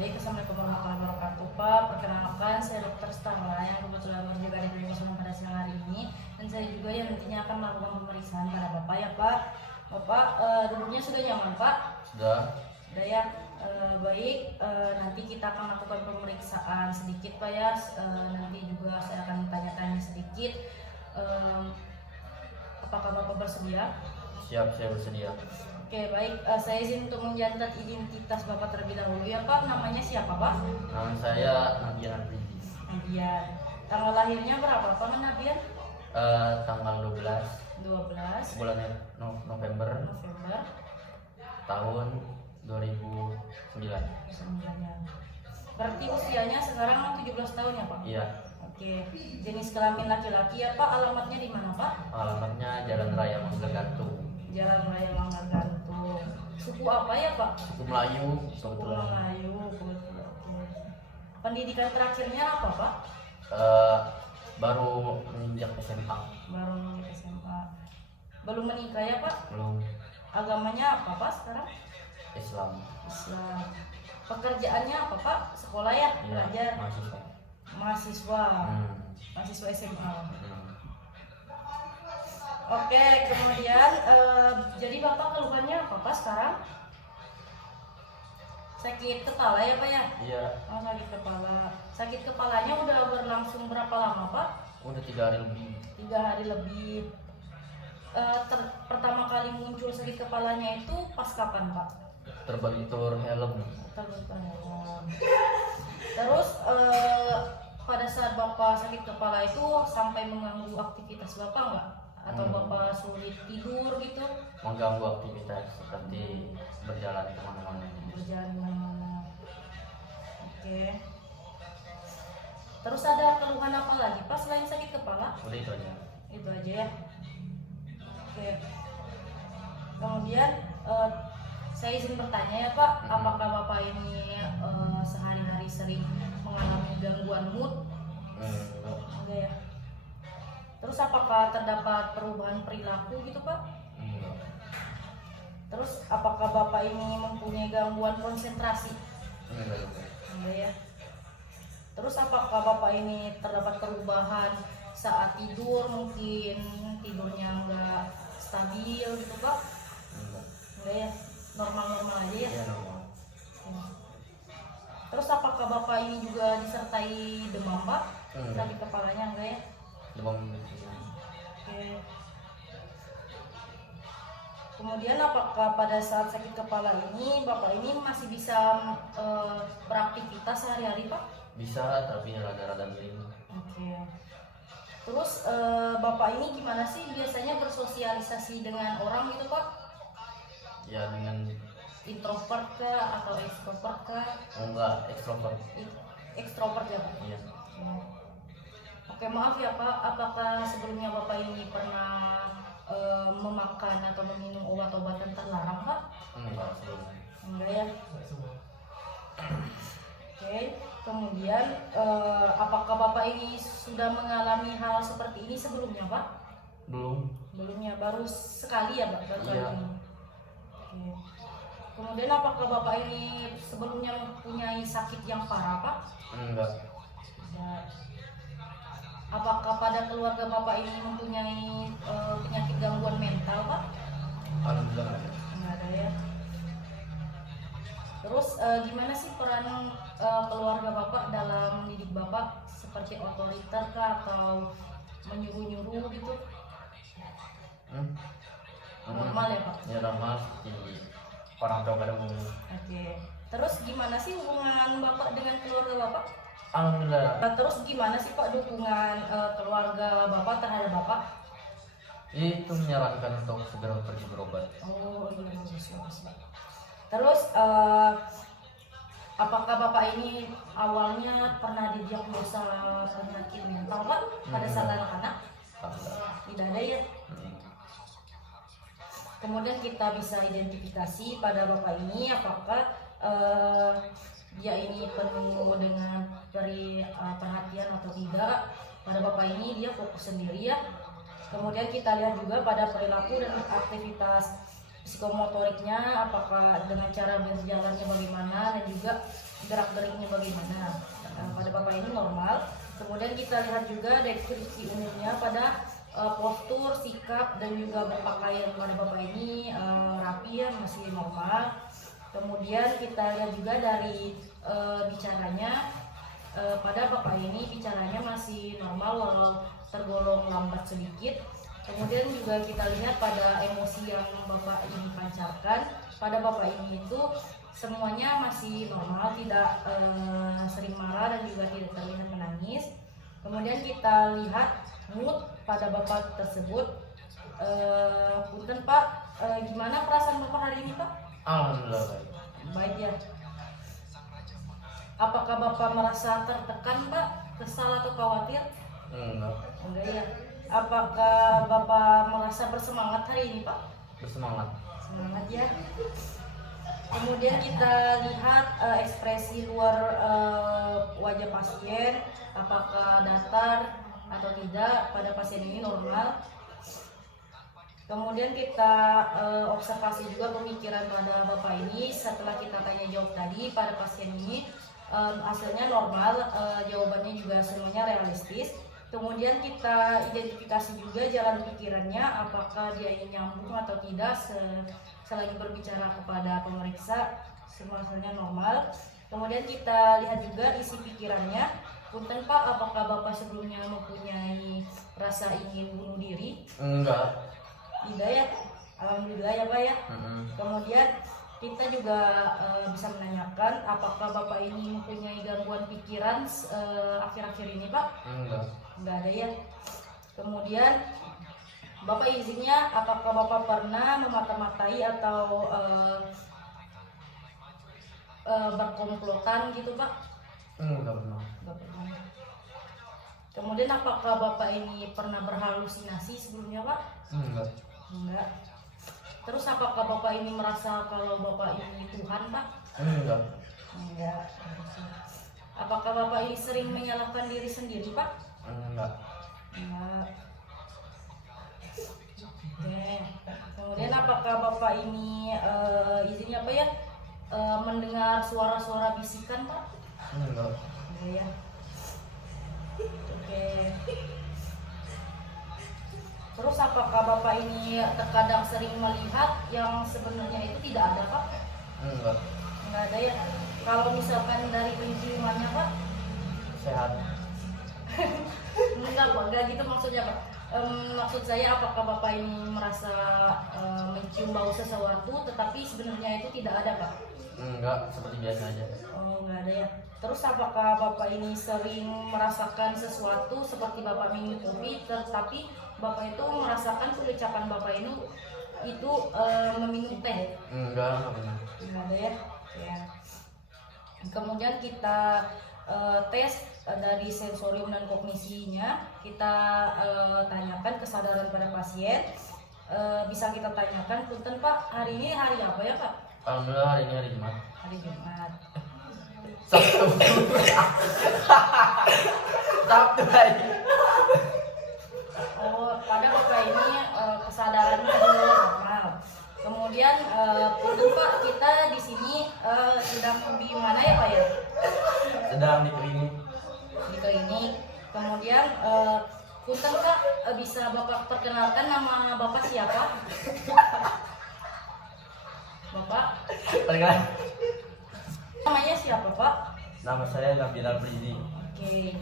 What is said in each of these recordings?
Baik, Assalamualaikum warahmatullahi wabarakatuh. Pak, perkenalkan saya Dr. Starla yang kebetulan menjaga di klinik pada siang hari ini, dan saya juga yang nantinya akan melakukan pemeriksaan pada Bapak ya Pak. Bapak duduknya sudah nyaman Pak? Sudah. Sudah ya. Baik, nanti kita akan lakukan pemeriksaan sedikit Pak ya. Nanti juga saya akan tanya-tanya sedikit. Apakah Bapak bersedia? Siap, saya bersedia. Oke, baik. Saya izin untuk mencatat identitas Bapak terlebih dahulu ya Pak. Namanya siapa Pak? Nama saya Nabian Afridi. Nabian. Tanggal lahirnya berapa Pak Nabian? Tanggal 12 bulan November November tahun 2009. 9 ya. Berarti usianya sekarang 17 tahun ya Pak? Iya. Oke. Jenis kelamin laki-laki ya Pak. Alamatnya di mana Pak? Alamatnya Jalan Raya Manggagantung. Jalan Raya Manggagantung. Suku apa ya Pak? Suku Melayu Suku kebetulan. Melayu. Kebetulan. Oke. Pendidikan terakhirnya apa Pak? Baru menginjak SMA. Baru lulus SMA. Belum menikah ya Pak? Belum. Agamanya apa Pak sekarang? Islam. Islam. Pekerjaannya apa Pak? Sekolah ya? Iya. Belajar? Mahasiswa. Mahasiswa. Mahasiswa SMA. Oke, kemudian jadi Bapak keluhannya apa Pak sekarang? Sakit kepala ya Pak ya? Iya. Oh, sakit kepala. Sakit kepalanya udah berlangsung berapa lama Pak? Udah 3 hari lebih. 3 hari lebih. Pertama kali muncul sakit kepalanya itu pas kapan Pak? Terbentur helm. Terus pada saat Bapak sakit kepala itu sampai mengganggu aktivitas Bapak nggak? Atau Bapak sulit tidur gitu? Mengganggu aktivitas seperti berjalan kemana-mana. Berjalan kemana-mana. Oke. Terus ada keluhan apa lagi Pak selain sakit kepala? Udah itu aja. Itu aja ya. Oke. Kemudian saya izin bertanya ya Pak, apakah Bapak ini sehari-hari sering mengalami gangguan mood? Enggak ya. Terus apakah terdapat perubahan perilaku gitu Pak? Enggak. Terus apakah Bapak ini mempunyai gangguan konsentrasi? Enggak. Enggak ya. Terus apakah Bapak ini terdapat perubahan saat tidur, mungkin tidurnya enggak stabil gitu Pak? Enggak ya. Normal-normal aja ya? Iya, normal. Terus apakah Bapak ini juga disertai demam Pak? Enggak. Sakit kepalanya enggak ya? Demam. Oke. Kemudian apakah pada saat sakit kepala ini Bapak ini masih bisa beraktivitas sehari-hari Pak? Bisa, tapi rada-rada miring. Oke. Terus Bapak ini gimana sih biasanya bersosialisasi dengan orang gitu Pak? Ya dengan Introvert kah atau extrovert kah? enggak ekstrovert. Ekstrovert ya Pak? Iya. Oke, maaf ya Pak, apakah sebelumnya Bapak ini pernah memakan atau meminum obat-obatan terlarang Pak? Enggak sebelumnya. Enggak ya? Oke, kemudian apakah Bapak ini sudah mengalami hal seperti ini sebelumnya Pak? Belum. Belumnya, baru sekali ya Pak? Baru Iya. kali ini. Oke. Kemudian apakah Bapak ini sebelumnya mempunyai sakit yang parah Pak? Enggak. Tidak. Apakah pada keluarga Bapak ini mempunyai penyakit gangguan mental Pak? Alhamdulillah enggak ada. Enggak ada ya. Terus gimana sih peran keluarga Bapak dalam mendidik Bapak, seperti otoriter kah atau menyuruh-nyuruh gitu? Normal ya Pak? Ya normal seperti orang tua pada umumnya. Oke. Terus gimana sih hubungan Bapak dengan keluarga Bapak? Alhamdulillah. Terus gimana sih Pak dukungan keluarga Bapak terhadap Bapak? Itu menyarankan untuk segera pergi berobat. Oh iya, bagus. Terus apakah Bapak ini awalnya pernah didiagnosa penyakit mental Pak pada saat anak-anak? Tidak ada ya. Kemudian kita bisa identifikasi pada Bapak ini apakah dia ini penuh dengan perhatian atau tidak. Pada Bapak ini dia fokus sendiri ya. Kemudian kita lihat juga pada perilaku dan aktivitas psikomotoriknya, apakah dengan cara berjalannya bagaimana, dan juga gerak-geriknya bagaimana. Pada bapak ini normal. Kemudian kita lihat juga deskripsi umumnya pada postur, sikap, dan juga berpakaian pada bapak ini rapi ya, masih normal. Kemudian kita lihat juga dari bicaranya, pada bapak ini bicaranya masih normal walau tergolong lambat sedikit. Kemudian juga kita lihat pada emosi yang bapak ini pancarkan, pada bapak ini itu semuanya masih normal, tidak sering marah dan juga tidak terlihat menangis. Kemudian kita lihat mood pada bapak tersebut. Punten Pak, gimana perasaan bapak hari ini Pak? Alhamdulillah baik. Baik ya. Apakah bapak merasa tertekan Pak, kesal atau khawatir? Enggak. Enggak ya. Apakah bapak merasa bersemangat hari ini Pak? Bersemangat. Semangat ya. Kemudian kita lihat ekspresi luar wajah pasien, apakah datar atau tidak. Pada pasien ini normal. Kemudian kita observasi juga pemikiran pada bapak ini setelah kita tanya jawab tadi pada pasien ini, hasilnya normal, jawabannya juga semuanya realistis. Kemudian kita identifikasi juga jalan pikirannya, apakah dia ini nyambung atau tidak selagi berbicara kepada pemeriksa, semua hasilnya normal. Kemudian kita lihat juga isi pikirannya. Punten Pak, apakah bapak sebelumnya mempunyai rasa ingin bunuh diri? Enggak. Tidak ya, alhamdulillah ya Pak ya. Kemudian kita juga bisa menanyakan apakah bapak ini mempunyai gangguan pikiran akhir-akhir ini Pak? Enggak ada ya. Kemudian bapak izinnya, apakah bapak pernah memata-matai atau berkomplotan gitu Pak? Enggak pernah. Enggak pernah. Kemudian apakah bapak ini pernah berhalusinasi sebelumnya Pak? Enggak. Enggak. Terus apakah bapak ini merasa kalau bapak ini Tuhan Pak? Enggak. Enggak. Apakah bapak ini sering menyalahkan diri sendiri Pak? Enggak. Enggak. Oke. Kemudian apakah bapak ini izinnya apa ya, mendengar suara-suara bisikan Pak? Enggak. Enggak ya. Oke. Terus apakah bapak ini terkadang sering melihat yang sebenarnya itu tidak ada Pak? Enggak. Enggak ada ya. Kalau misalkan dari penciumannya Pak? Sehat. Enggak Pak, enggak gitu maksudnya Pak. Maksud saya apakah bapak ini merasa mencium bau sesuatu tetapi sebenarnya itu tidak ada Pak? Enggak, seperti biasa aja. Oh, enggak ada ya. Terus apakah bapak ini sering merasakan sesuatu seperti bapak minum kopi tetapi bapak itu merasakan pengucapan bapak itu meminum teh? Enggak pernah. Enggak ada ya. Ya. Kemudian kita tes dari sensorium dan kognisinya, kita tanyakan kesadaran pada pasien. Bisa kita tanyakan, punten Pak, hari ini hari apa ya Pak? Alhamdulillah hari ini hari Jumat. Hari Jumat. Sabtu. Sabtu lagi. Oh, pada bapak ini kesadarannya normal. Kemudian punten Pak, kita di sini sedang di mana ya Pak ya? Sedang di klinik. Di klinik. Kemudian punten Pak, bisa bapak perkenalkan nama bapak siapa? Bapak Perkenalkan. namanya siapa Pak? Nama saya Gabriel Prizi. Oke.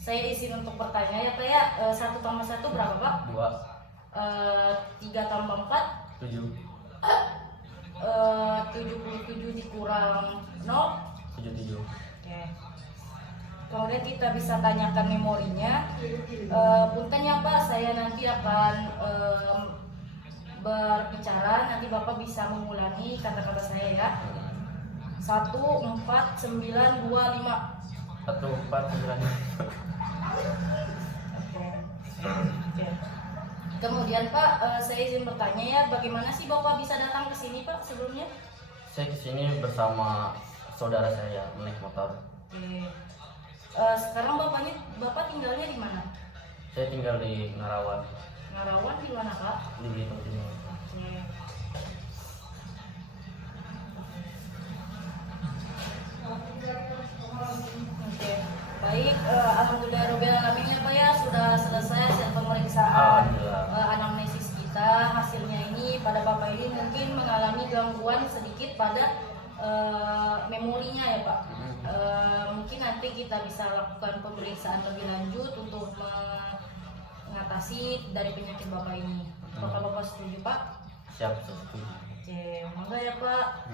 Saya izin untuk bertanya ya Pak ya. 1 tambah 1 berapa Pak? 2. 3 tambah 4? 7. 77 dikurang 0? 77. Oke. Kemudian kita bisa tanyakan memorinya. Punten ya Pak, saya nanti akan berbicara. Nanti Bapak bisa mengulangi kata-kata saya ya. 1, 4, 9, 2, 5. 1, 4, 9. Oke. Kemudian Pak, saya izin bertanya ya, bagaimana sih Bapak bisa datang ke sini Pak sebelumnya? Saya kesini bersama saudara saya naik motor. Oke. Sekarang Bapak tinggalnya di mana? Saya tinggal di Ngarawan, Ngarawan di mana Pak? di Belitung Timur. Oke. Alhamdulillahirobbilalamin ya Pak ya, sudah selesai hasil pemeriksaan Alhamdulillah. anamnesis kita. Hasilnya ini pada Bapak ini mungkin mengalami gangguan sedikit pada memorinya ya Pak. Mungkin nanti kita bisa lakukan pemeriksaan lebih lanjut untuk mengatasi dari penyakit Bapak ini. Apakah Bapak setuju Pak? Siap, setuju. Oke, monggo ya Pak.